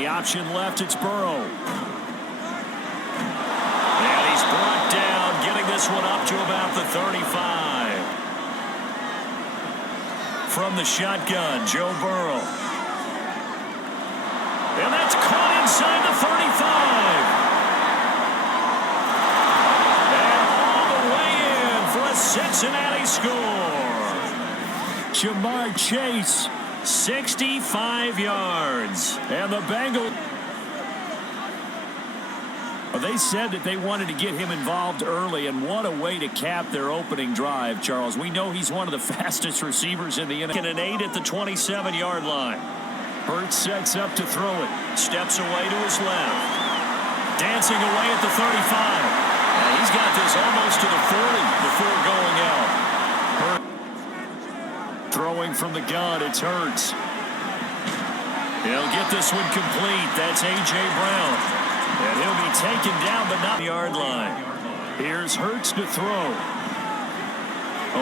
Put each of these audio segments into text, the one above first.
the option left, it's Burrow. And he's brought down, getting this one up to about the 35. From the shotgun, Joe Burrow. And that's caught inside the 35. And all the way in for a Cincinnati score. Jamar Chase, 65 yards. And the Bengals. Well, they said that they wanted to get him involved early, and what a way to cap their opening drive, Charles. We know he's one of the fastest receivers in the NFL. And an 8 at the 27-yard line. Hurts sets up to throw it. Steps away to his left. Dancing away at the 35. And he's got this almost to the 40 before going out. Throwing from the gun, it's Hurts. He'll get this one complete. That's A.J. Brown. And he'll be taken down, but not the yard line. Here's Hurts to throw.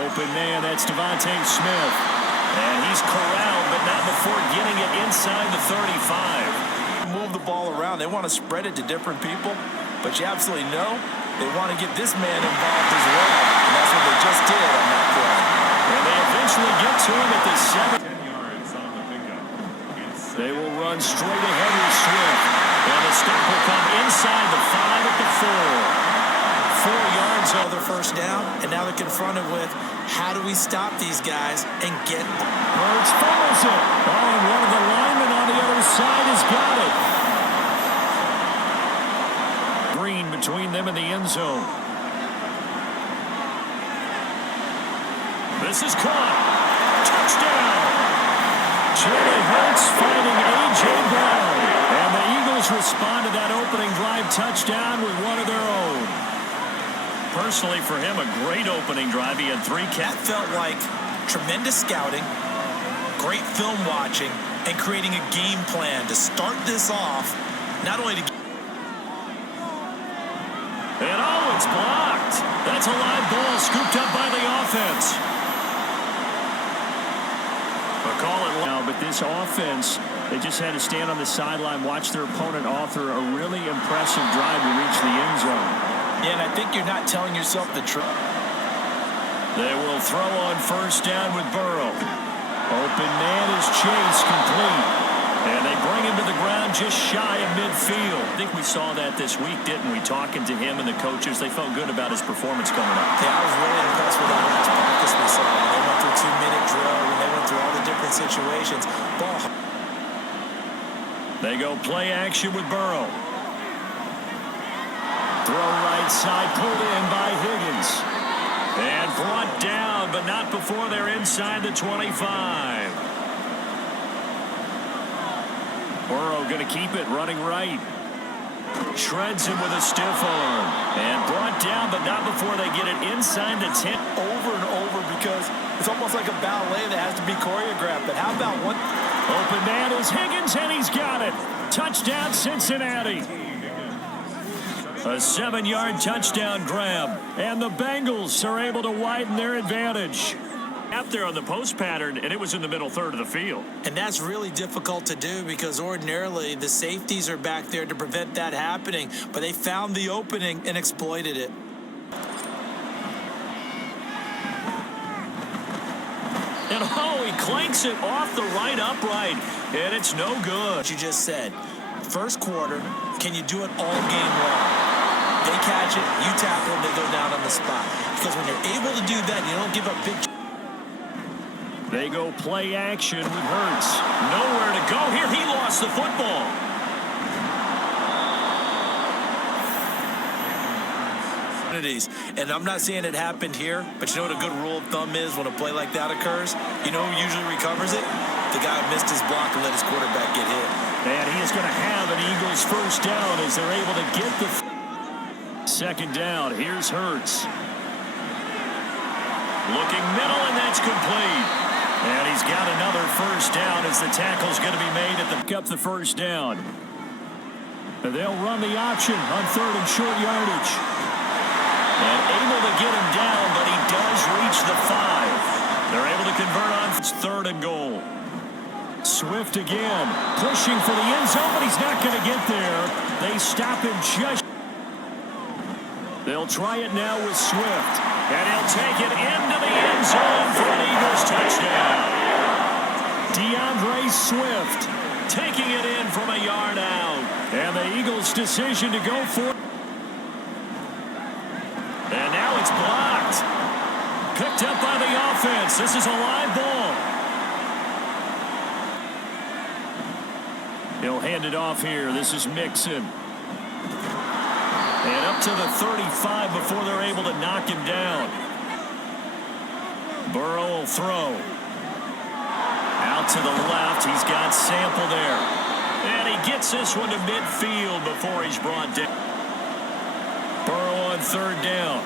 Open man, that's Devontae Smith. And he's corralled, but not before getting it inside the 35. Move the ball around. They want to spread it to different people, but you absolutely know they want to get this man involved as well. And that's what they just did on that play. And they eventually get to him at the 7. 10 yards on the pickup. They will run straight ahead with Swift. And the stop will come inside the 5 at the 4. 4 yards on their first down, and now they're confronted with how do we stop these guys and get them? Hurts follows it. Oh, and one of the linemen on the other side has got it. Green between them and the end zone. This is caught. Touchdown. Jalen Hurts finding A.J. Brown. And the Eagles respond to that opening drive touchdown with one of their own. Personally, for him, a great opening drive. He had 3 That felt like tremendous scouting, great film watching, and creating a game plan to start this off, not only to... And oh, it's blocked. That's a live ball scooped up by the offense. I'll call it now, but this offense, they just had to stand on the sideline, watch their opponent author a really impressive drive to reach the end zone. Yeah, and I think you're not telling yourself the truth. They will throw on first down with Burrow. Open man is Chase, complete. And they bring him to the ground just shy of midfield. I think we saw that this week, didn't we? Talking to him and the coaches, they felt good about his performance coming up. Yeah, I was really impressed with that last practice we saw. When they went through 2-minute drill, when they went through all the different situations. Ball. They go play action with Burrow. Throw right side, pulled in by Higgins. And brought down, but not before they're inside the 25. Burrow going to keep it, running right. Shreds him with a stiff arm. And brought down, but not before they get it inside the 10. Over and over, because it's almost like a ballet that has to be choreographed. But how about one? Open man is Higgins, and he's got it. Touchdown, Cincinnati. A 7-yard touchdown grab, and the Bengals are able to widen their advantage. Out there on the post pattern, and it was in the middle third of the field. And that's really difficult to do because ordinarily the safeties are back there to prevent that happening, but they found the opening and exploited it. And oh, he clanks it off the right upright, and it's no good. What you just said, first quarter, can you do it all game long? They catch it, you tackle them, they go down on the spot. Because when you're able to do that, you don't give up big. They go play action with Hurts. Nowhere to go here. He lost the football. And I'm not saying it happened here, but you know what a good rule of thumb is when a play like that occurs? You know who usually recovers it? The guy who missed his block and let his quarterback get hit. And he is going to have an Eagles first down as they're able to get the second down. Here's Hurts. Looking middle, and that's complete. And he's got another first down as the tackle's going to be made at the pick up the first down. And they'll run the option on third and short yardage. And able to get him down, but he does reach the 5. They're able to convert on third and goal. Swift again. Pushing for the end zone, but he's not going to get there. They stop him just. They'll try it now with Swift. And he'll take it into the end zone for an Eagles touchdown. DeAndre Swift taking it in from a yard out. And the Eagles' decision to go for it. And now it's blocked. Picked up by the offense. This is a live ball. He'll hand it off here. This is Mixon. And up to the 35 before they're able to knock him down. Burrow will throw. Out to the left. He's got Sample there. And he gets this one to midfield before he's brought down. Burrow on third down.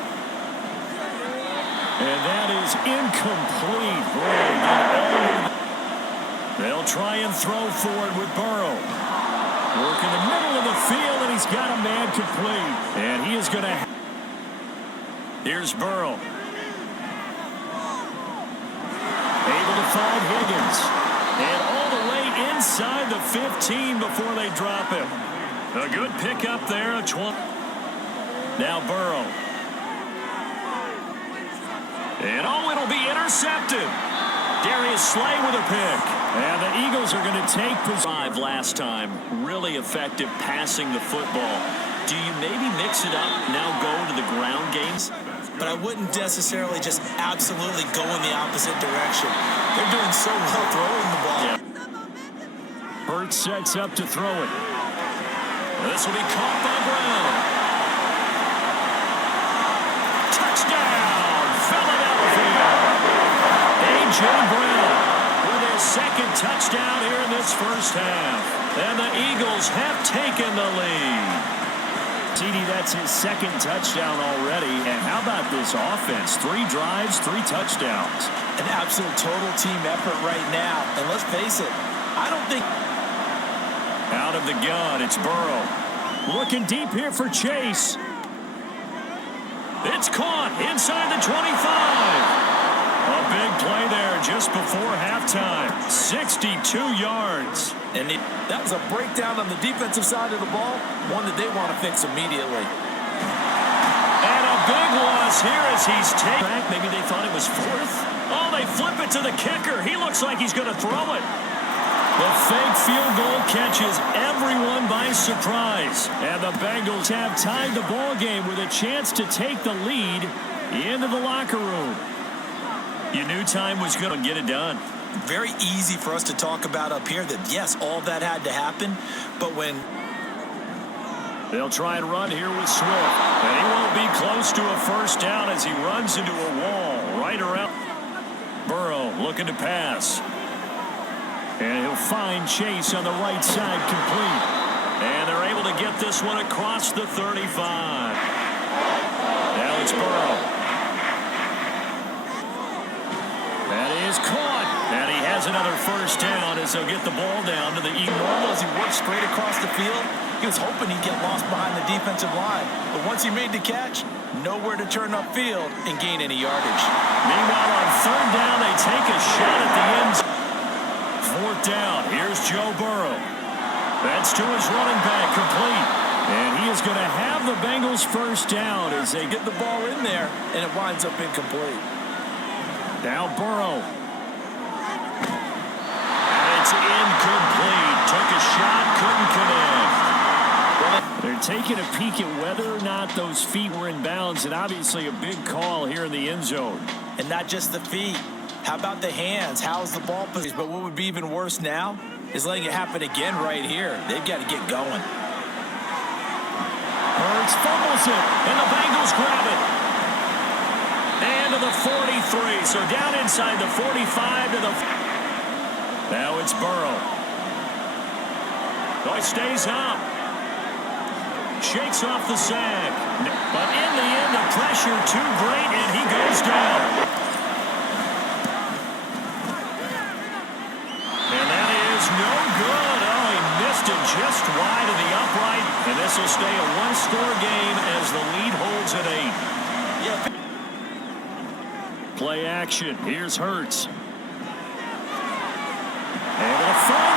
And that is incomplete. They'll try and throw forward with Burrow. Work in the middle of the field, and he's got a man complete. And he is going to. Here's Burrow. Able to find Higgins. And all the way inside the 15 before they drop him. A good pickup there. Now Burrow. And it'll be intercepted. Darius Slay with a pick. And the Eagles are going to take drive last time. Really effective passing the football. Do you maybe mix it up, now go to the ground games? But I wouldn't necessarily just absolutely go in the opposite direction. They're doing so well throwing the ball. Yeah. Hurts sets up to throw it. This will be caught by Brown. Touchdown, Philadelphia. A.J. Brown with his second touchdown here in this first half. And the Eagles have taken the lead. CD, that's his second touchdown already. And how about this offense? 3 drives, 3 touchdowns. An absolute total team effort right now. And let's face it, I don't think... Out of the gun, it's Burrow. Looking deep here for Chase. It's caught inside the 25. A big play there just before halftime. 62 yards. And that was a breakdown on the defensive side of the ball, one that they want to fix immediately. And a big loss here as he's taken back. Maybe they thought it was 4th. Oh, they flip it to the kicker. He looks like he's going to throw it. The fake field goal catches everyone by surprise. And the Bengals have tied the ball game with a chance to take the lead into the locker room. You knew time was going to get it done. Very easy for us to talk about up here that, yes, all that had to happen. But when... They'll try and run here with Swift. And he won't be close to a first down as he runs into a wall right around. Burrow looking to pass. And he'll find Chase on the right side complete. And they're able to get this one across the 35. Now it's Burrow. That is caught. And he has another first down as they'll get the ball down to the Eagles. As he worked straight across the field, he was hoping he'd get lost behind the defensive line. But once he made the catch, nowhere to turn upfield and gain any yardage. Meanwhile, on third down, they take a shot at the end zone. 4th down. Here's Joe Burrow. That's to his running back, complete. And he is going to have the Bengals first down as they get the ball in there, and it winds up incomplete. Now Burrow. And it's incomplete. Took a shot, couldn't connect. They're taking a peek at whether or not those feet were in bounds, and obviously a big call here in the end zone. And not just the feet. How about the hands? How's the ball position? But what would be even worse now is letting it happen again right here. They've got to get going. Hurts fumbles it, and the Bengals grab it. And to the 43, so down inside the 45 to the... Now it's Burrow. Oh, he stays up. Shakes off the sack. But in the end, the pressure too great, and he goes down. No good. Oh, he missed it just wide of the upright. And this will stay a one-score game as the lead holds at 8. Play action. Here's Hurts. Able to fire.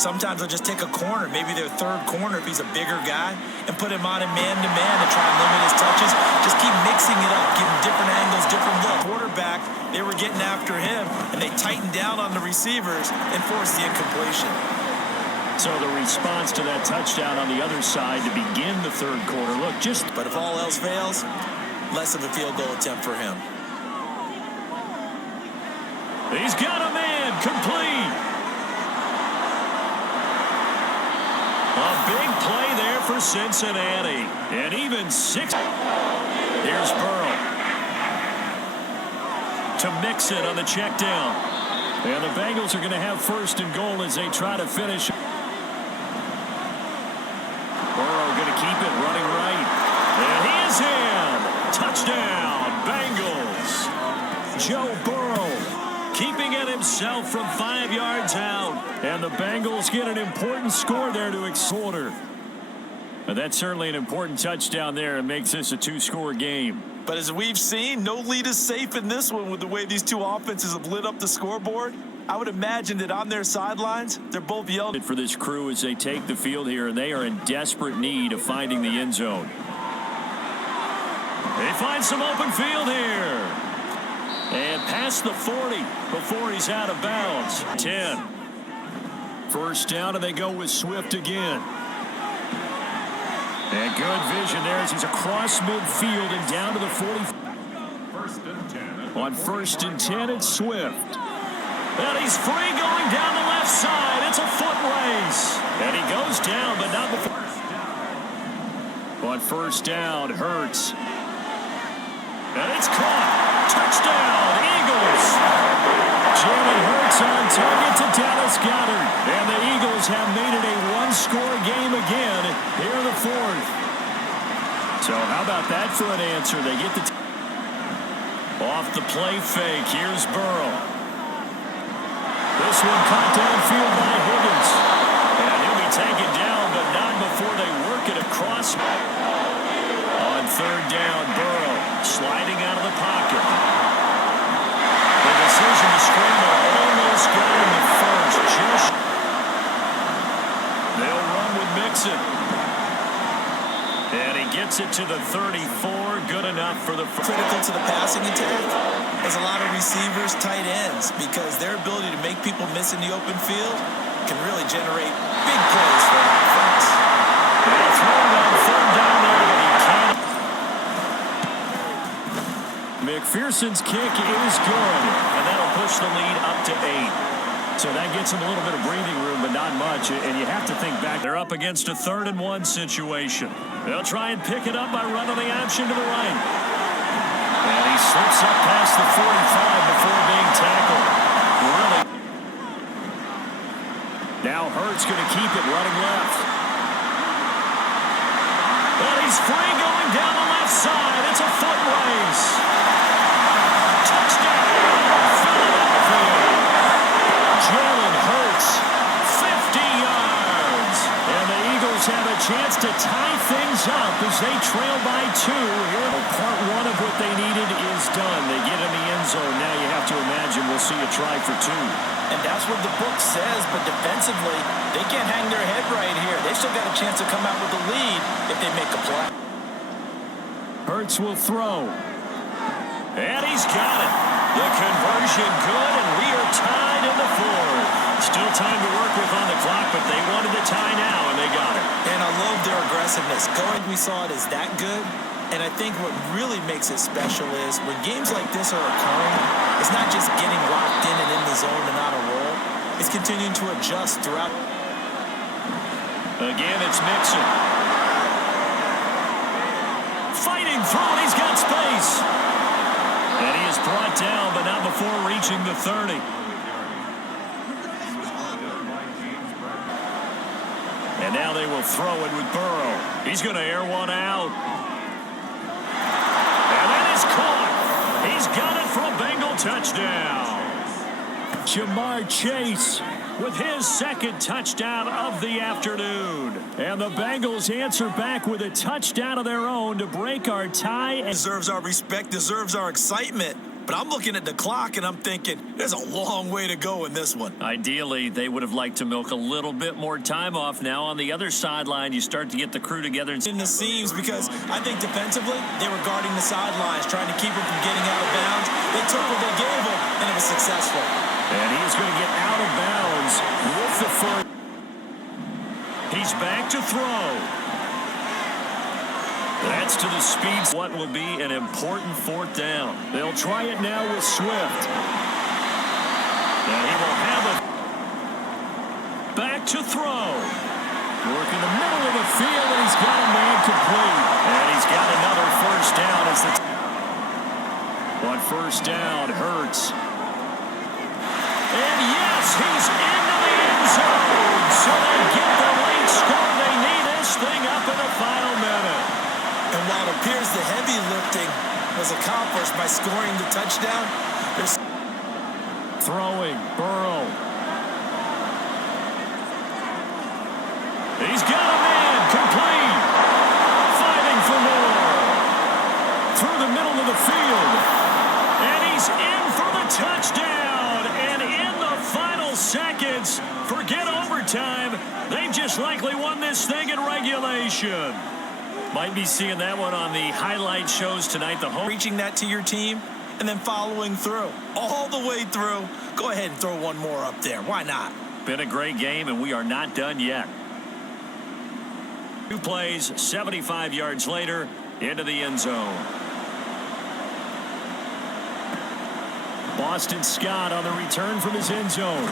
Sometimes they'll just take a corner, maybe their third corner if he's a bigger guy, and put him on in man-to-man to try and limit his touches. Just keep mixing it up, give him different angles, different look. Quarterback, they were getting after him, and they tightened down on the receivers and forced the incompletion. So the response to that touchdown on the other side to begin the third quarter. Look, But if all else fails, less of a field goal attempt for him. He's got a man, complete. A big play there for Cincinnati. And even 6. Here's Burrow. To mix it on the check down. And the Bengals are going to have first and goal as they try to finish. Burrow going to keep it running right. And he is in. Touchdown, Bengals. Joe Burrow keeping it himself from 5 yards out. And the Bengals get an important score there to extort. That's certainly an important touchdown there and makes this a 2-score game. But as we've seen, no lead is safe in this one with the way these two offenses have lit up the scoreboard. I would imagine that on their sidelines, they're both yelling. For this crew as they take the field here, and they are in desperate need of finding the end zone. They find some open field here. And past the 40 before he's out of bounds. 10. First down, and they go with Swift again. And good vision there as he's across midfield and down to the 40. On first and 10, it's Swift. And he's free going down the left side. It's a foot race. And he goes down, but not before. On first down, Hurts. And it's caught. Touchdown, Eagles. Jalen Hurts on target to Dallas Goedert. And the Eagles have made it a 1-score game again here in the 4th. So how about that for an answer? They get the off the play fake. Here's Burrow. This one caught downfield by Higgins. And he'll be taken down, but not before they work it across. On third down, Burrow sliding out of the pocket. The decision to scramble almost got him the first. They'll run with Mixon. And he gets it to the 34. Good enough for the critical to the passing attack is a lot of receivers, tight ends, because their ability to make people miss in the open field can really generate big plays for an offense. They're throwing on third down there, but he can't. McPherson's kick is good, and that'll push the lead up to 8. So that gets them a little bit of breathing room, but not much. And you have to think back. They're up against a 3rd and 1 situation. They'll try and pick it up by running the option to the right. And he slips up past the 45 before being tackled. Really. Now Hurts going to keep it running left. And he's free going down the left side. It's a foot race. Touchdown, Philadelphia. Jalen Hurts, 50 yards. And the Eagles have a chance to tie things up as they trail by 2. Here, part 1 of what they needed is done. They get in the end zone. Now you have to imagine we'll see a try for 2. And that's what the book says, but defensively, they can't hang their head right here. They've still got a chance to come out with the lead if they make a play. Hurts will throw. And he's got it. The conversion good, and we are tied in the 4th. Still time to work with on the clock, but they wanted the tie now, and they got it. And I love their aggressiveness. Going, we saw it as that good. And I think what really makes it special is when games like this are occurring, it's not just getting locked in and in the zone and on a roll. It's continuing to adjust throughout. Again, it's Mixon. Fighting through, and he's got space. And he is brought down, but not before reaching the 30. And now they will throw it with Burrow. He's going to air one out. And that is caught. He's got it for a Bengal touchdown. Jamar Chase with his 2nd touchdown of the afternoon. And the Bengals answer back with a touchdown of their own to break our tie. Deserves our respect, deserves our excitement. But I'm looking at the clock, and I'm thinking, there's a long way to go in this one. Ideally, they would have liked to milk a little bit more time off. Now on the other sideline, you start to get the crew together. In the seams, because I think defensively, they were guarding the sidelines, trying to keep him from getting out of bounds. They took what they gave him, and it was successful. And he is going to get out of bounds with the first. He's back to throw. That's to the speed. What will be an important fourth down. They'll try it now with Swift. And he will have it. Back to throw. Work in the middle of the field, and he's got a man complete. And he's got another first down. As the on first down, Hurts. And yes, he's into the end zone. So they get the late score. They need this thing up in the final minute. And while it appears the heavy lifting was accomplished by scoring the touchdown, there's throwing, Burrow. He's got a man complete. Fighting for more. Through the middle of the field. And he's in for the touchdown. And in the final seconds, forget overtime. They've just likely won this thing in regulation. Might be seeing that one on the highlight shows tonight. The home reaching that to your team and then following through all the way through. Go ahead and throw one more up there. Why not? Been a great game, and we are not done yet. 2 plays, 75 yards later, into the end zone. Boston Scott on the return from his end zone.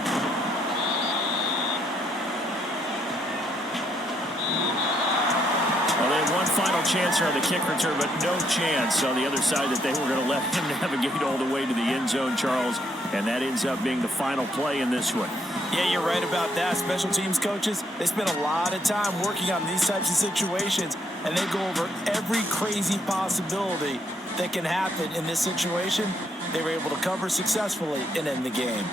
Well, they had one final chance here on the kick return, but no chance on the other side that they were going to let him navigate all the way to the end zone, Charles. And that ends up being the final play in this one. Yeah, you're right about that. Special teams coaches, they spend a lot of time working on these types of situations, and they go over every crazy possibility that can happen in this situation. They were able to cover successfully and end the game.